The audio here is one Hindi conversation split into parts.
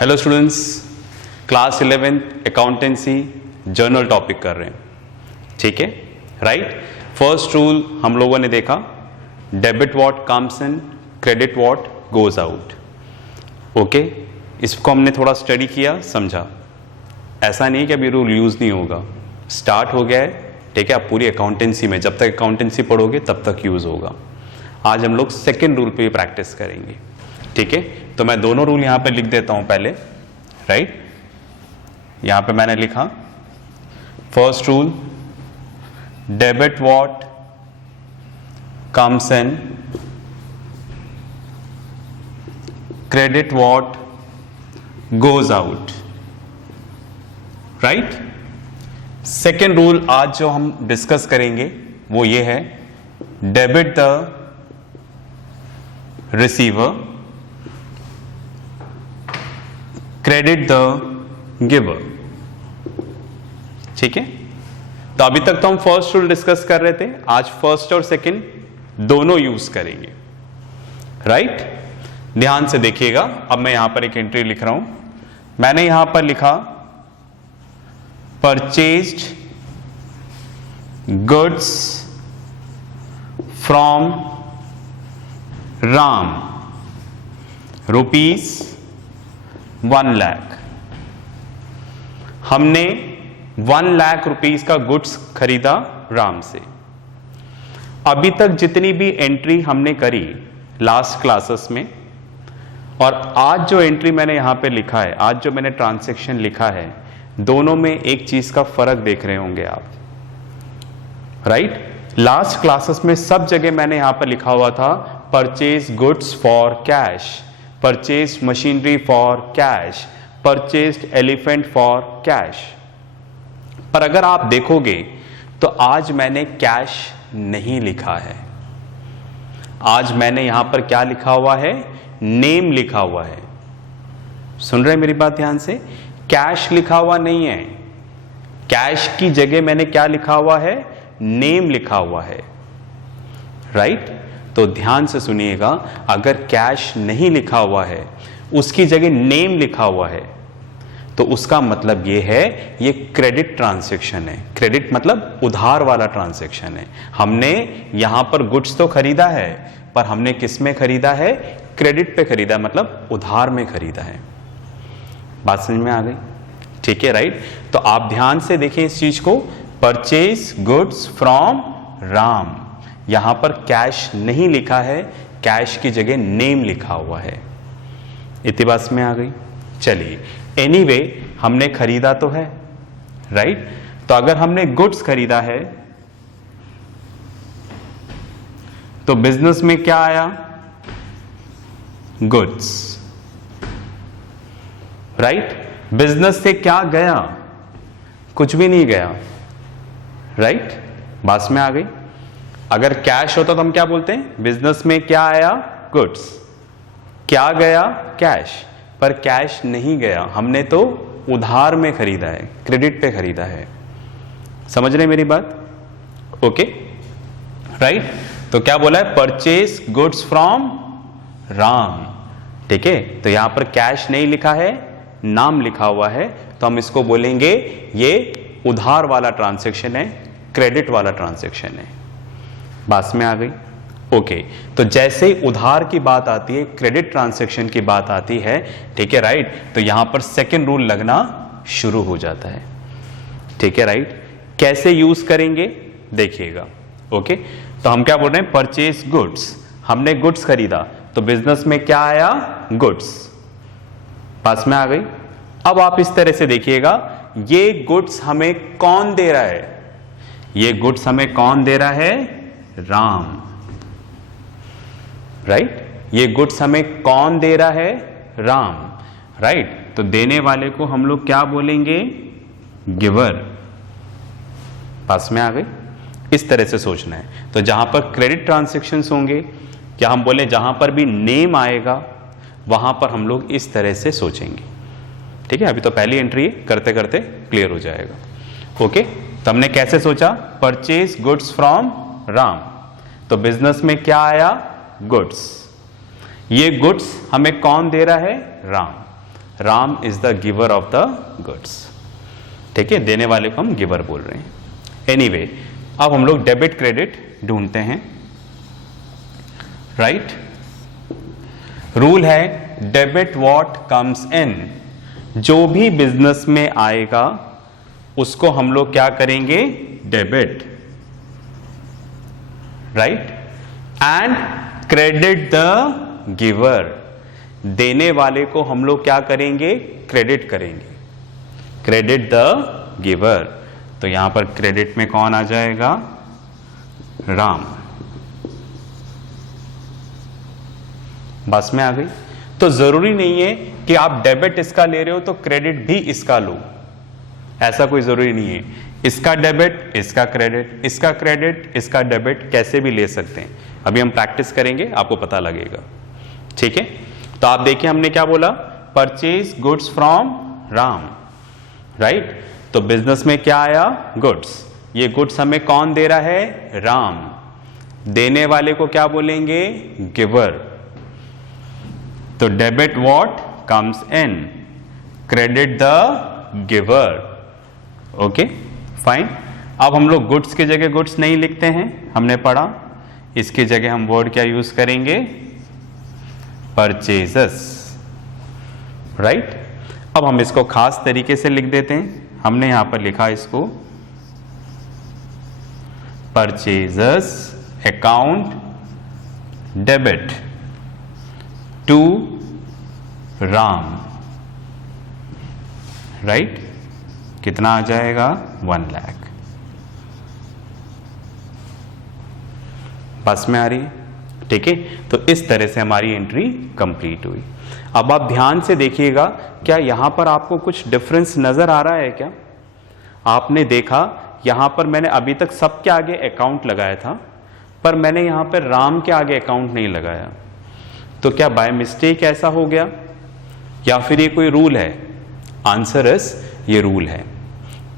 Hello students, class 11th accountancy journal topic कर रहे हैं। ठीक है, राइट। फर्स्ट रूल हम लोगों ने देखा, debit what comes in, credit what goes out. Okay, इसको हमने थोड़ा स्टडी किया, समझा। ऐसा नहीं कि अभी रूल यूज नहीं होगा, स्टार्ट हो गया है। ठीक है, आप पूरी अकाउंटेंसी में जब तक अकाउंटेंसी पढ़ोगे तब तक यूज होगा। आज हम लोग सेकेंड रूल पे प्रैक्टिस करेंगे। ठीक है, तो मैं दोनों रूल यहां पे लिख देता हूं पहले। राइट, यहां पे मैंने लिखा first rule, debit what comes in, credit what goes out. Right, second rule आज जो हम डिस्कस करेंगे वो ये है, debit the receiver, credit the giver. ठीक है, तो अभी तक तो हम फर्स्ट रूल डिस्कस कर रहे थे, आज फर्स्ट और सेकंड दोनों यूज करेंगे। राइट, ध्यान से देखिएगा। अब मैं यहां पर एक एंट्री लिख रहा हूं। मैंने यहां पर लिखा purchased goods from Ram rupees 1 lakh. हमने 1 लाख रुपीस का गुड्स खरीदा राम से। अभी तक जितनी भी एंट्री हमने करी लास्ट क्लासेस में, और आज जो एंट्री मैंने यहां पे लिखा है, आज जो मैंने ट्रांजैक्शन लिखा है, दोनों में एक चीज का फर्क देख रहे होंगे आप। राइट, लास्ट क्लासेस में सब जगह मैंने यहां पर लिखा हुआ था purchase goods for cash, purchase machinery for cash, purchased elephant for cash. पर अगर आप देखोगे तो आज मैंने कैश नहीं लिखा है। आज मैंने यहां पर क्या लिखा हुआ है? नेम लिखा हुआ है। सुन रहे हैं मेरी बात ध्यान से? कैश लिखा हुआ नहीं है। कैश की जगह मैंने क्या लिखा हुआ है? नेम लिखा हुआ है। राइट, तो ध्यान से सुनिएगा, अगर कैश नहीं लिखा हुआ है, उसकी जगह नेम लिखा हुआ है, तो उसका मतलब यह है ये क्रेडिट ट्रांजैक्शन है। क्रेडिट मतलब उधार वाला ट्रांजैक्शन है। हमने यहां पर गुड्स तो खरीदा है, पर हमने किस में खरीदा है? क्रेडिट पे खरीदा, मतलब उधार में खरीदा है। बात समझ में आ गई? ठीक है, राइट। तो आप ध्यान से देखें इस चीज को, परचेज गुड्स फ्रॉम राम, यहां पर कैश नहीं लिखा है, कैश की जगह नेम लिखा हुआ है। इतनी बात में आ गई? चलिए, एनीवे हमने खरीदा तो है। राइट, तो अगर हमने गुड्स खरीदा है तो बिजनेस में क्या आया? गुड्स। राइट, बिजनेस से क्या गया? कुछ भी नहीं गया। राइट, बात में आ गई? अगर कैश होता तो हम क्या बोलते हैं? बिजनेस में क्या आया? गुड्स। क्या गया? कैश। पर कैश नहीं गया, हमने तो उधार में खरीदा है, क्रेडिट पे खरीदा है। समझ रहे मेरी बात? Okay, right. तो क्या बोला है? Purchase goods from Ram. ठीक है, तो यहां पर कैश नहीं लिखा है, नाम लिखा हुआ है, तो हम इसको बोलेंगे ये उधार वाला ट्रांजैक्शन है, क्रेडिट वाला ट्रांजैक्शन है। बात में आ गई? ओके, तो जैसे ही उधार की बात आती है, क्रेडिट ट्रांजैक्शन की बात आती है, ठीक है, राइट, तो यहां पर सेकंड रूल लगना शुरू हो जाता है। ठीक है, राइट। कैसे यूज करेंगे देखिएगा। ओके, तो हम क्या बोल रहे हैं? परचेज गुड्स, हमने गुड्स खरीदा, तो बिजनेस में क्या आया? गुड्स। पास में आ गई? अब आप इस तरह से देखिएगा, ये गुड्स हमें कौन दे रहा है? ये गुड्स हमें कौन दे रहा है? राम। राइट, ये गुड्स हमें कौन दे रहा है? राम। राइट, तो देने वाले को हम लोग क्या बोलेंगे? गिवर। पास में आ गई? इस तरह से सोचना है। तो जहां पर क्रेडिट ट्रांजैक्शंस होंगे, क्या हम बोले जहां पर भी नेम आएगा, वहां पर हम लोग इस तरह से सोचेंगे। ठीक है, अभी तो पहली एंट्री करते करते क्लियर हो जाएगा। ओके, तो हमने कैसे सोचा? परचेज गुड्स फ्रॉम राम, तो बिजनेस में क्या आया? गुड्स। ये गुड्स हमें कौन दे रहा है? Ram. Ram is the giver of the goods. ठीक है, देने वाले को हम गिवर बोल रहे हैं। एनीवे, अब हम लोग डेबिट क्रेडिट ढूंढते हैं। राइट, रूल है डेबिट व्हाट कम्स इन, जो भी बिजनेस में आएगा उसको हम लोग क्या करेंगे, debit. Right, and credit the giver, देने वाले को हम लोग क्या करेंगे, क्रेडिट करेंगे, क्रेडिट द गिवर। तो यहां पर क्रेडिट में कौन आ जाएगा, राम। बस में आ गई। तो जरूरी नहीं है कि आप डेबिट इसका ले रहे हो तो क्रेडिट भी इसका लो, ऐसा कोई जरूरी नहीं है। इसका डेबिट, इसका क्रेडिट, इसका क्रेडिट, इसका डेबिट, कैसे भी ले सकते हैं। अभी हम प्रैक्टिस करेंगे, आपको पता लगेगा। ठीक है, तो आप देखिए हमने क्या बोला, purchase goods from Ram. Right, तो बिजनेस में क्या आया, गुड्स। ये गुड्स हमें कौन दे रहा है, राम। देने वाले को क्या बोलेंगे, गिवर। तो debit what comes in, credit the giver. Okay fine. अब हम लोग गुड्स की जगह गुड्स नहीं लिखते हैं, हमने पढ़ा। इसकी जगह हम वर्ड क्या यूज करेंगे, परचेजेस। राइट, अब हम इसको खास तरीके से लिख देते हैं। हमने यहां पर लिखा इसको purchases account debit to Ram. Right, कितना आ जाएगा, 1 लाख। बस में आ रही है। ठीक है, तो इस तरह से हमारी एंट्री कंप्लीट हुई। अब आप ध्यान से देखिएगा, क्या यहां पर आपको कुछ डिफरेंस नजर आ रहा है क्या। आपने देखा यहां पर मैंने अभी तक सबके आगे अकाउंट लगाया था, पर मैंने यहां पर राम के आगे अकाउंट नहीं लगाया। तो क्या बाय मिस्टेक ऐसा हो गया, या फिर ये कोई रूल है। आंसर इज, ये रूल है।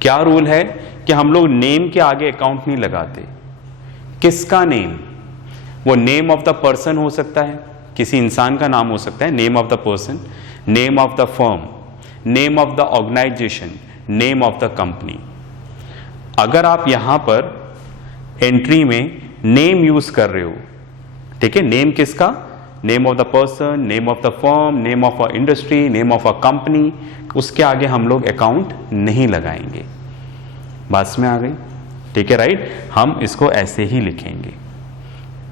क्या रूल है कि हम लोग नेम के आगे अकाउंट नहीं लगाते। किसका नेम, वो नेम ऑफ द पर्सन हो सकता है, किसी इंसान का नाम हो सकता है, name of the person, name of the firm, name of the organisation, name of the company. अगर आप यहां पर एंट्री में नेम यूज कर रहे हो, ठीक है, नेम किसका, name of the person, name of the firm, name of a industry, name of a company, उसके आगे हम लोग अकाउंट नहीं लगाएंगे। बात में आ गई। ठीक है, राइट, हम इसको ऐसे ही लिखेंगे।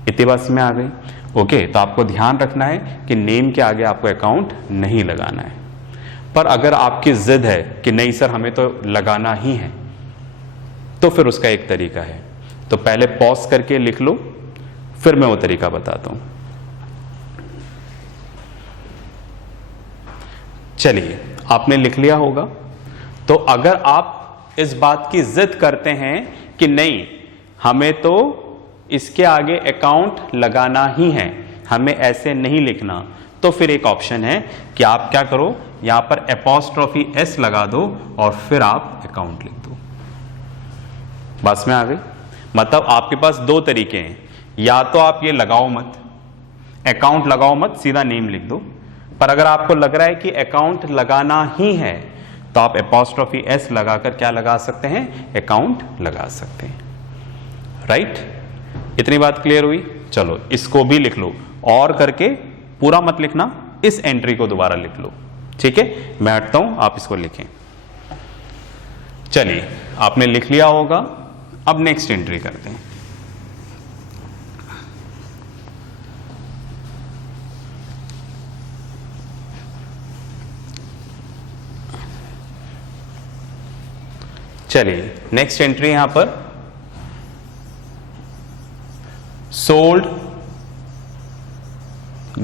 इतनी बात में आ गई। ओके, तो आपको ध्यान रखना है कि नेम के आगे आपको अकाउंट नहीं लगाना है। पर अगर आपकी जिद है कि नहीं सर हमें तो लगाना ही है, तो फिर उसका एक तरीका है। तो पहले पॉज करके लिख लो, फिर मैं वो तरीका बताता हूं। चलिए, आपने लिख लिया होगा। तो अगर आप इस बात की जिद करते हैं कि नहीं हमें तो इसके आगे अकाउंट लगाना ही है, हमें ऐसे नहीं लिखना, तो फिर एक ऑप्शन है कि आप क्या करो, यहां पर एपॉस्ट्रोफी एस लगा दो और फिर आप अकाउंट लिख दो। बस में आ गई। मतलब आपके पास दो तरीके हैं, या तो आप ये लगाओ मत, अकाउंट लगाओ मत, सीधा नेम लिख दो। पर अगर आपको लग रहा है कि अकाउंट लगाना ही है, तो आप एपॉस्ट्रोफी एस लगाकर क्या लगा सकते हैं, अकाउंट लगा सकते हैं। राइट, इतनी बात क्लियर हुई। चलो इसको भी लिख लो, और करके पूरा मत लिखना, इस एंट्री को दोबारा लिख लो। ठीक है, मैं हटता हूं, आप इसको लिखें। चलिए, आपने लिख लिया होगा। अब नेक्स्ट एंट्री करते हैं। चलिए, नेक्स्ट एंट्री यहां पर सोल्ड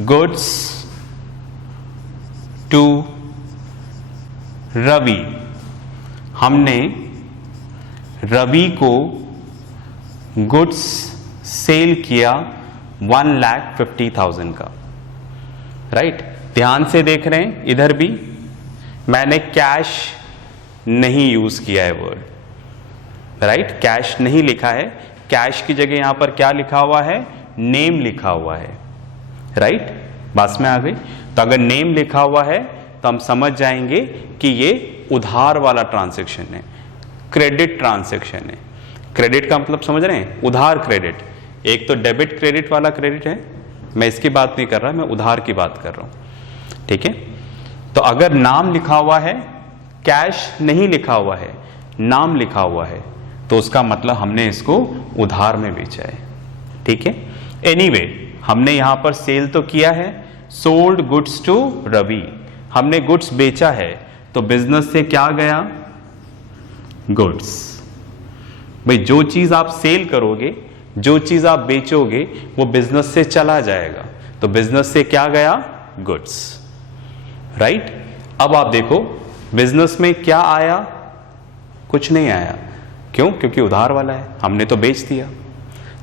गुड्स टू रवि। हमने रवि को गुड्स सेल किया 1,50,000 का। राइट, ध्यान से देख रहे हैं, इधर भी मैंने कैश नहीं यूज किया है वर्ड। राइट, कैश नहीं लिखा है, कैश की जगह यहां पर क्या लिखा हुआ है, नेम लिखा हुआ है। राइट, बात में आ गई। तो अगर नेम लिखा हुआ है तो तो हम समझ जाएंगे कि ये उधार वाला ट्रांजैक्शन है, क्रेडिट ट्रांजैक्शन है। क्रेडिट का मतलब समझ रहे हैं, उधार क्रेडिट। एक तो डेबिट क्रेडिट वाला क्रेडिट है, मैं इसकी बात नहीं कर रहा, मैं उधार की बात कर रहा हूं, ठीक है। तो अगर नाम लिखा हुआ है, कैश नहीं लिखा हुआ है, नाम लिखा हुआ है, तो उसका मतलब हमने इसको उधार में बेचा है, ठीक है। एनीवे, हमने यहां पर सेल तो किया है, सोल्ड गुड्स टू रवि, हमने गुड्स बेचा है, तो बिजनेस से क्या गया, गुड्स। भाई जो चीज आप सेल करोगे, जो चीज आप बेचोगे, वो बिजनेस से चला जाएगा, तो बिजनेस से क्या गया, गुड्स, राइट। अब आप देखो बिजनेस में क्या आया, कुछ नहीं आया, क्यों, क्योंकि उधार वाला है, हमने तो बेच दिया।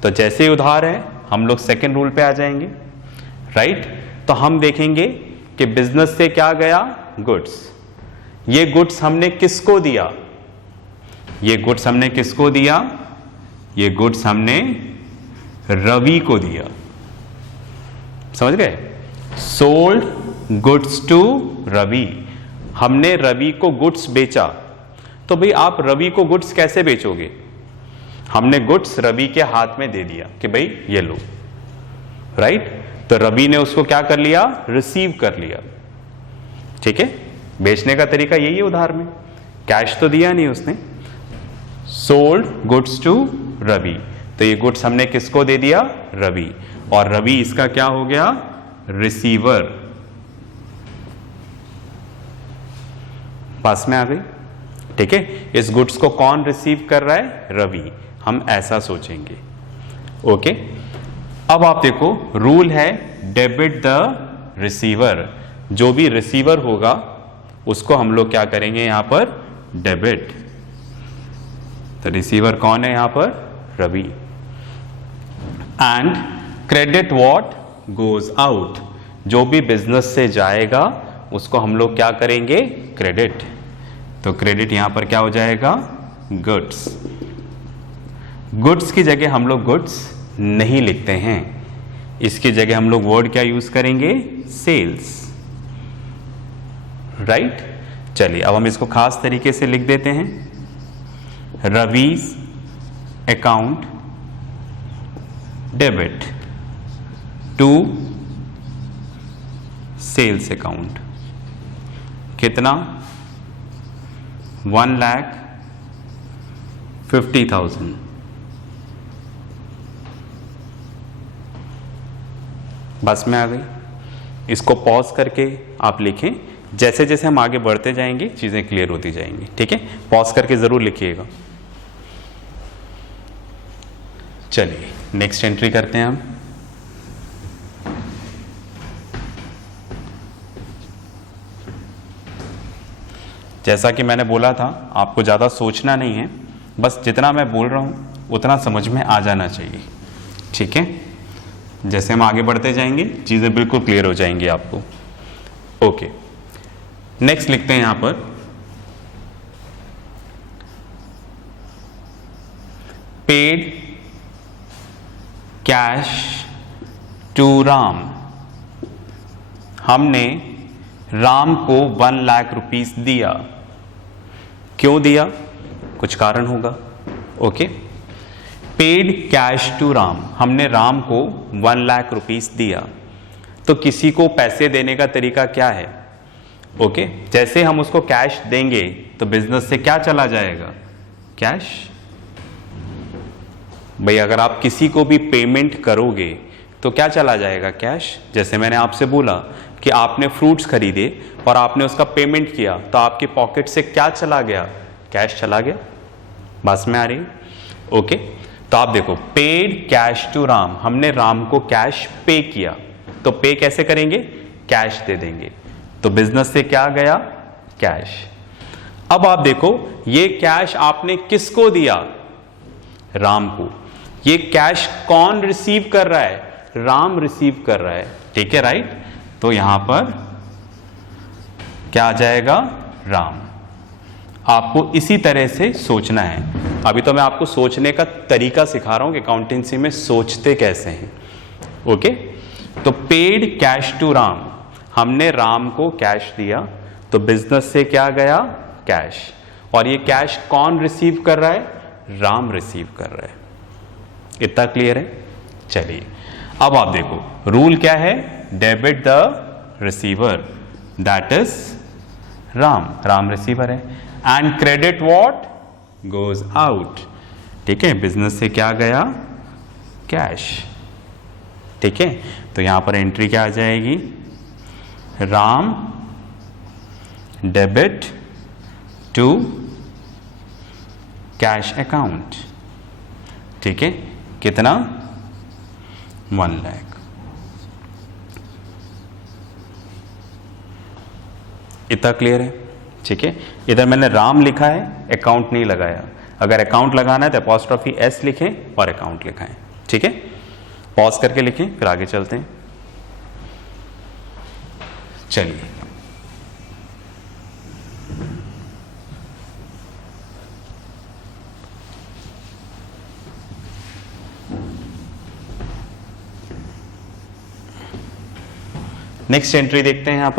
तो जैसे ही उधार है हम लोग सेकेंड रूल पे आ जाएंगे, राइट। तो हम देखेंगे कि बिजनेस से क्या गया, गुड्स। ये गुड्स हमने किसको दिया, ये गुड्स हमने किसको दिया, ये गुड्स हमने रवि को दिया, समझ गए। सोल्ड गुड्स टू रवि, हमने रवि को गुड्स बेचा। तो भाई आप रवि को गुड्स कैसे बेचोगे, हमने गुड्स रवि के हाथ में दे दिया कि भाई ये लो, राइट। तो रवि ने उसको क्या कर लिया, रिसीव कर लिया, ठीक है। बेचने का तरीका यही है उधार में, कैश तो दिया नहीं उसने। सोल्ड गुड्स टू रवि, तो ये गुड्स हमने किसको दे दिया, रवि, और रवि इसका क्या हो गया, रिसीवर। पास में आ गई, ठीक है। इस गुड्स को कौन रिसीव कर रहा है, रवि, हम ऐसा सोचेंगे, ओके। अब आप देखो रूल है डेबिट द रिसीवर, जो भी रिसीवर होगा उसको हम लोग क्या करेंगे यहां पर, डेबिट। तो रिसीवर कौन है यहां पर, Ravi. And credit what goes out, जो भी बिजनेस से जाएगा उसको हम लोग क्या करेंगे, क्रेडिट। तो क्रेडिट यहां पर क्या हो जाएगा, गुड्स। गुड्स की जगह हम लोग गुड्स नहीं लिखते हैं, इसकी जगह हम लोग वर्ड क्या यूज करेंगे, सेल्स, राइट। चलिए अब हम इसको खास तरीके से लिख देते हैं, Ravi's account debit to sales account, कितना, 1,50,000। बस में आ गई। इसको पॉज करके आप लिखें, जैसे जैसे हम आगे बढ़ते जाएंगे चीजें क्लियर होती जाएंगी, ठीक है। पॉज करके जरूर लिखिएगा। चलिए नेक्स्ट एंट्री करते हैं हम। जैसा कि मैंने बोला था, आपको ज़्यादा सोचना नहीं है, बस जितना मैं बोल रहा हूँ उतना समझ में आ जाना चाहिए, ठीक है। जैसे हम आगे बढ़ते जाएंगे चीज़ें बिल्कुल क्लियर हो जाएंगी आपको, ओके। नेक्स्ट लिखते हैं यहां पर, पेड कैश टू राम, हमने राम को 1 लाख रुपीस दिया। क्यों दिया, कुछ कारण होगा, okay. Paid cash to Ram, हमने राम को 1 लाख रुपीस दिया। तो किसी को पैसे देने का तरीका क्या है, ओके। जैसे हम उसको कैश देंगे तो बिजनेस से क्या चला जाएगा, कैश। भाई अगर आप किसी को भी पेमेंट करोगे तो क्या चला जाएगा, कैश। जैसे मैंने आपसे बोला कि आपने फ्रूट्स खरीदे और आपने उसका पेमेंट किया, तो आपके पॉकेट से क्या चला गया, कैश चला गया। बस में आ रही, ओके। तो आप देखो, पेड कैश टू राम, हमने राम को कैश पे किया। तो पे कैसे करेंगे, कैश दे देंगे। तो बिजनेस से क्या गया, कैश। अब आप देखो, ये कैश आपने किसको दिया, राम को। ये कैश कौन रिसीव कर रहा है, राम रिसीव कर रहा है, ठीक है, राइट। तो यहां पर क्या आ जाएगा, राम। आपको इसी तरह से सोचना है। अभी तो मैं आपको सोचने का तरीका सिखा रहा हूं कि अकाउंटेंसी में सोचते कैसे हैं, ओके। तो पेड कैश टू राम, हमने राम को कैश दिया। तो बिजनेस से क्या गया? कैश। और ये कैश कौन रिसीव कर रहा है? राम रिसीव कर रहा है। इतना क्लियर है? चलिए अब आप देखो रूल क्या है? Debit the receiver, that is Ram, Ram receiver है। And credit what? Goes out. ठीक है, बिजनेस से क्या गया? कैश। ठीक है, तो यहां पर एंट्री क्या आ जाएगी? Ram debit to cash account. ठीक है, कितना? 1 लाख। इतना क्लियर है? ठीक है, इधर मैंने राम लिखा है, अकाउंट नहीं लगाया। अगर अकाउंट लगाना है तो अपॉस्ट्रोफी एस लिखें और अकाउंट लिखाएं। ठीक है, पॉज करके लिखें, फिर आगे चलते हैं। चलिए नेक्स्ट एंट्री देखते हैं।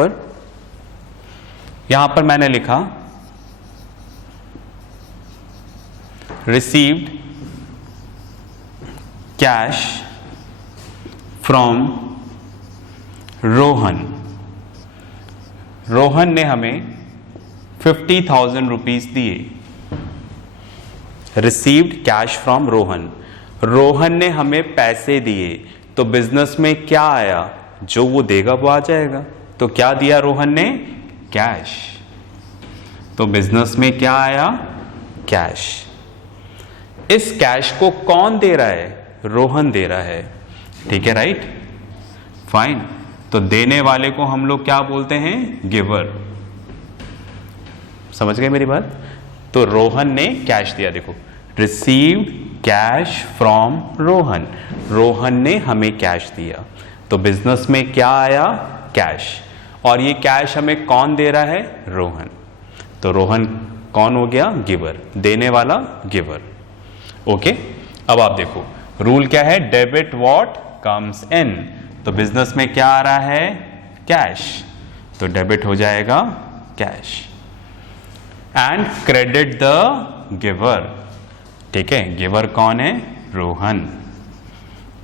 यहां पर मैंने लिखा received cash from Rohan. Rohan ने हमें 50,000 रुपीज दिए। Received cash from Rohan, Rohan ने हमें पैसे दिए। तो बिजनेस में क्या आया? जो वो देगा वो आ जाएगा। तो क्या दिया रोहन ने? कैश। तो बिजनेस में क्या आया? कैश। इस कैश को कौन दे रहा है? रोहन दे रहा है। ठीक है, राइट, फाइन। तो देने वाले को हम लोग क्या बोलते हैं? गिवर। समझ गए मेरी बात? तो रोहन ने कैश दिया। देखो, received cash from Rohan, Rohan ने हमें कैश दिया। तो बिजनेस में क्या आया? कैश। और ये कैश हमें कौन दे रहा है? रोहन। तो रोहन कौन हो गया? गिवर, देने वाला गिवर। ओके, अब आप देखो रूल क्या है? Debit what comes in. तो बिजनेस में क्या आ रहा है? कैश, तो डेबिट हो जाएगा cash. And credit the giver. ठीक है, गिवर कौन है? रोहन।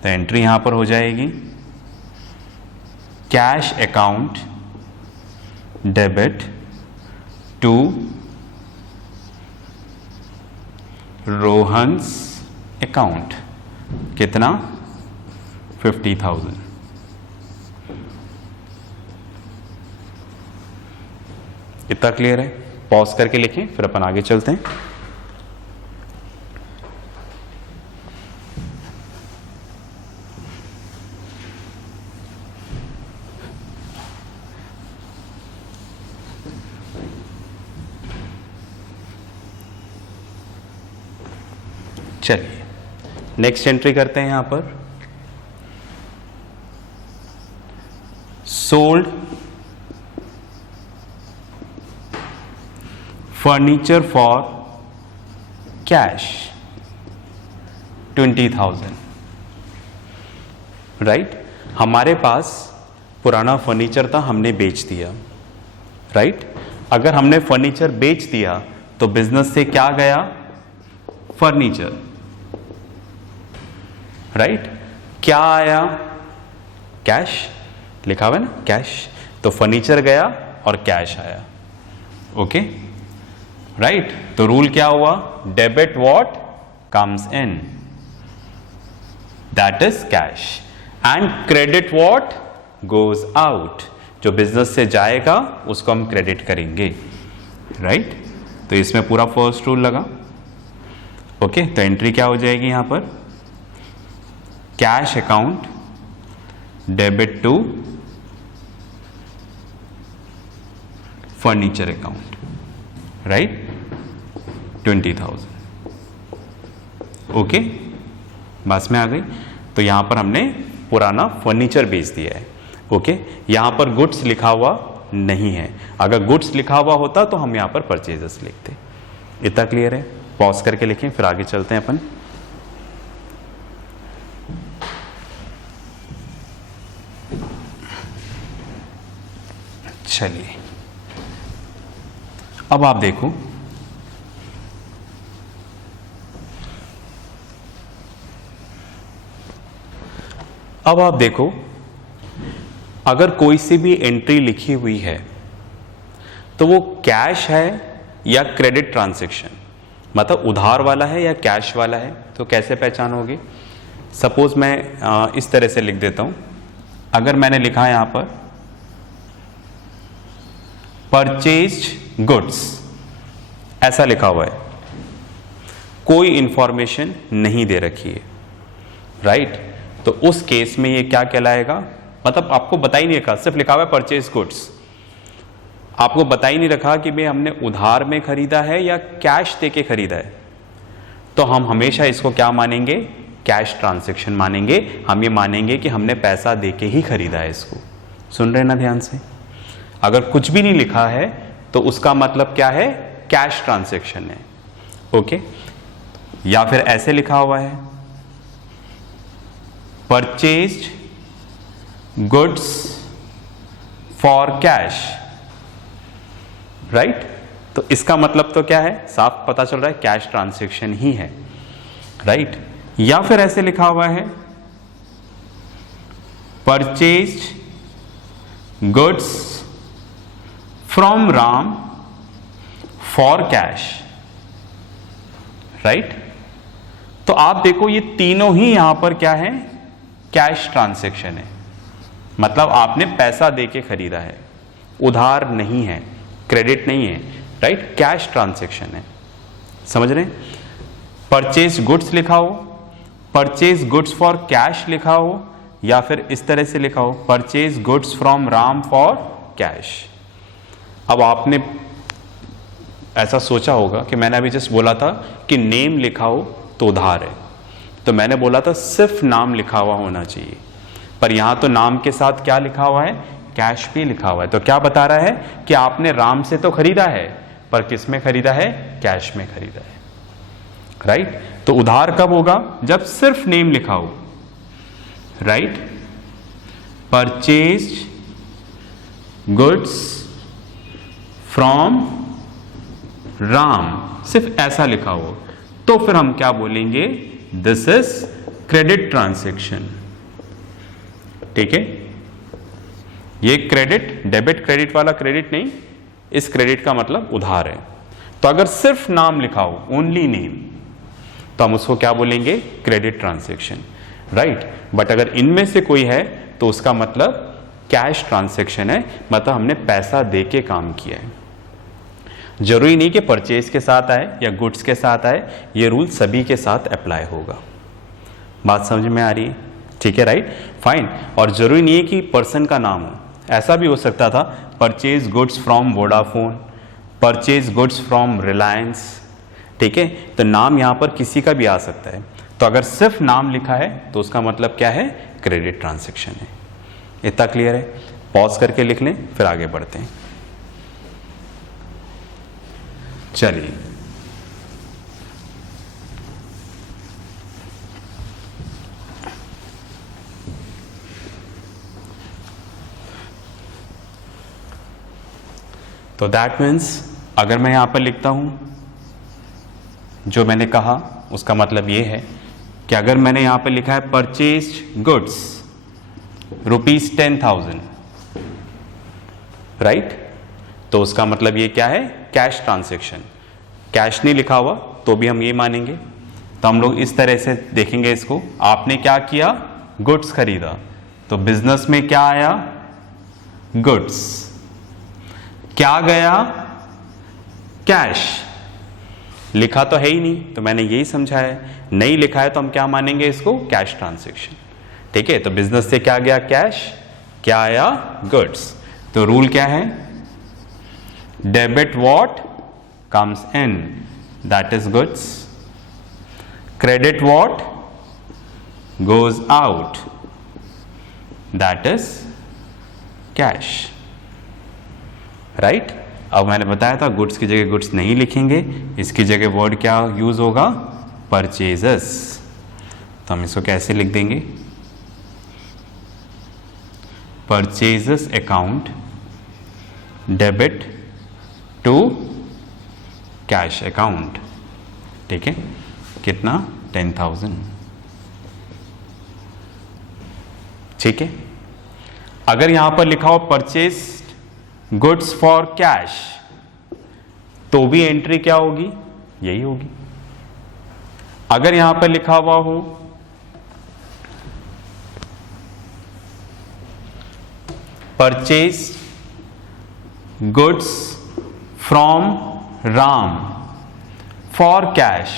तो एंट्री यहां पर हो जाएगी cash account debit to Rohan's account. कितना? 50,000। इतना क्लियर है? पॉज करके लिखें, फिर अपन आगे चलते हैं। चलिए नेक्स्ट एंट्री करते हैं। यहां पर sold furniture for cash 20,000। Right, हमारे पास पुराना फर्नीचर था, हमने बेच दिया। राइट, अगर हमने फर्नीचर बेच दिया तो बिजनेस से क्या गया? फर्नीचर। राइट, क्या आया? कैश। लिखा हुआ है ना, कैश। तो फर्नीचर गया और कैश आया। Okay, right. तो रूल क्या हुआ? Debit what comes in, that is cash. And credit what goes out, जो बिजनेस से जाएगा उसको हम क्रेडिट करेंगे। राइट, तो इसमें पूरा फर्स्ट रूल लगा। ओके, तो एंट्री क्या हो जाएगी यहां पर? Cash account debit to furniture account. Right, 20,000। Okay, बस में आ गई। तो यहां पर हमने पुराना फर्नीचर बेच दिया है। ओके, यहां पर गुड्स लिखा हुआ नहीं है। अगर गुड्स लिखा हुआ होता तो हम यहां पर परचेजेस लिखते। इतना क्लियर है? पॉज करके लिखें, फिर आगे चलते हैं अपन। चलिए अब आप देखो, अगर कोई सी भी एंट्री लिखी हुई है तो वो कैश है या क्रेडिट ट्रांजैक्शन, मतलब उधार वाला है या कैश वाला है, तो कैसे पहचान होगी? सपोज मैं इस तरह से लिख देता हूं। अगर मैंने लिखा है यहां पर परचेज्ड गुड्स, ऐसा लिखा हुआ है, कोई इंफॉर्मेशन नहीं दे रखी है, राइट? तो उस केस में ये क्या कहलाएगा? मतलब आपको बता ही नहीं रखा, सिर्फ लिखा हुआ है परचेज गुड्स, आपको बता ही नहीं रखा कि भाई हमने उधार में खरीदा है या कैश देके खरीदा है, तो हम हमेशा इसको क्या मानेंगे? कैश ट्रांजैक्शन मानेंगे। हम ये मानेंगे कि हमने पैसा देके ही खरीदा है इसको। सुन रहे ना ध्यान से? अगर कुछ भी नहीं लिखा है तो उसका मतलब क्या है? कैश ट्रांजैक्शन है। ओके, या फिर ऐसे लिखा हुआ है purchased goods for cash, right? तो इसका मतलब तो क्या है? साफ पता चल रहा है कैश ट्रांजैक्शन ही है, राइट? या फिर ऐसे लिखा हुआ है purchased goods from Ram for cash, right? तो आप देखो ये तीनों ही यहां पर क्या है? कैश ट्रांजैक्शन है, मतलब आपने पैसा देके खरीदा है, उधार नहीं है, क्रेडिट नहीं है, राइट? कैश ट्रांजैक्शन है। समझ रहे हैं? परचेज गुड्स लिखा हो, परचेज गुड्स फॉर कैश लिखा हो, या फिर इस तरह से लिखा हो purchase goods from Ram for cash. अब आपने ऐसा सोचा होगा कि मैंने अभी जस्ट बोला था कि नेम लिखा हो तो उधार है, तो मैंने बोला था सिर्फ नाम लिखा हुआ होना चाहिए, पर यहां तो नाम के साथ क्या लिखा हुआ है? कैश भी लिखा हुआ है। तो क्या बता रहा है कि आपने राम से तो खरीदा है, पर किस में खरीदा है? कैश में खरीदा है, राइट? तो उधार कब होगा? जब सिर्फ नेम लिखा हो, right? Purchased goods from Ram, सिर्फ ऐसा लिखा हो, तो फिर हम क्या बोलेंगे? This is credit transaction. ठीक है, ये क्रेडिट, डेबिट क्रेडिट वाला क्रेडिट नहीं, इस क्रेडिट का मतलब उधार है। तो अगर सिर्फ नाम लिखा हो, ओनली नेम, तो हम उसको क्या बोलेंगे? Credit transaction, right? बट अगर इनमें से कोई है तो उसका मतलब कैश ट्रांजैक्शन है, मतलब हमने पैसा देके काम किया है। जरूरी नहीं कि परचेज के साथ आए या गुड्स के साथ आए, ये रूल सभी के साथ अप्लाई होगा। बात समझ में आ रही है? ठीक है, राइट, फाइन। और जरूरी नहीं है कि पर्सन का नाम हो, ऐसा भी हो सकता था purchase goods from Vodafone, purchase goods from Reliance. ठीक है, तो नाम यहां पर किसी का भी आ सकता है। तो अगर सिर्फ नाम लिखा है तो उसका मतलब क्या है? क्रेडिट ट्रांजैक्शन है। इतना क्लियर है? पॉज करके लिख लें, फिर आगे बढ़ते हैं। चलिए, तो दैट मीन्स अगर मैं यहां पर लिखता हूं, जो मैंने कहा उसका मतलब ये है कि अगर मैंने यहां पर लिखा है परचेज्ड गुड्स ₹10,000, राइट? तो उसका मतलब ये क्या है? Cash transaction. कैश नहीं लिखा हुआ तो भी हम ये मानेंगे। तो हम लोग इस तरह से देखेंगे इसको। आपने क्या किया? गुड्स खरीदा, तो बिजनेस में क्या आया? गुड्स। क्या गया? कैश। लिखा तो है ही नहीं, तो मैंने यही समझाया। नहीं लिखा है तो हम क्या मानेंगे इसको? Cash transaction. ठीक है, तो बिजनेस से क्या गया? कैश। क्या आया? गुड्स। तो रूल क्या है? Debit what comes in, that is goods. Credit what goes out, that is cash, right? अब मैंने बताया था गुड्स की जगह गुड्स नहीं लिखेंगे, इसकी जगह वर्ड क्या यूज होगा? परचेजेस। तो हम इसको कैसे लिख देंगे? Purchases account debit to cash account, ठीक है, कितना 10,000, ठीक है। अगर यहां पर लिखा हो परचेज गुड्स फॉर कैश, तो भी एंट्री क्या होगी, यही होगी। अगर यहां पर लिखा हुआ हो purchase goods from Ram for cash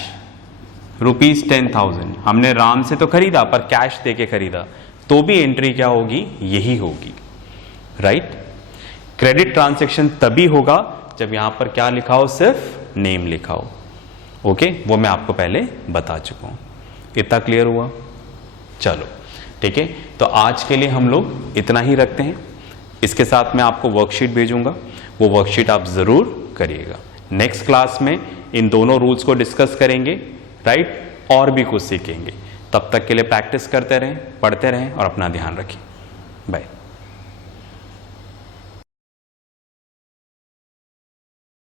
₹10,000, हमने राम से तो खरीदा पर कैश देके खरीदा, तो भी एंट्री क्या होगी, यही होगी, राइट। क्रेडिट ट्रांजैक्शन तभी होगा जब यहां पर क्या लिखा हो, सिर्फ नेम लिखा हो, ओके, वो मैं आपको पहले बता चुका हूं। इतना क्लियर हुआ? चलो ठीक है, तो आज के लिए हम लोग इतना ही रखते हैं। इसके साथ मैं आपको वर्कशीट भेजूंगा, वो वर्कशीट आप जरूर करिएगा। नेक्स्ट क्लास में इन दोनों रूल्स को डिस्कस करेंगे, राइट, और भी कुछ सीखेंगे। तब तक के लिए प्रैक्टिस करते रहें, पढ़ते रहें और अपना ध्यान रखें। बाय।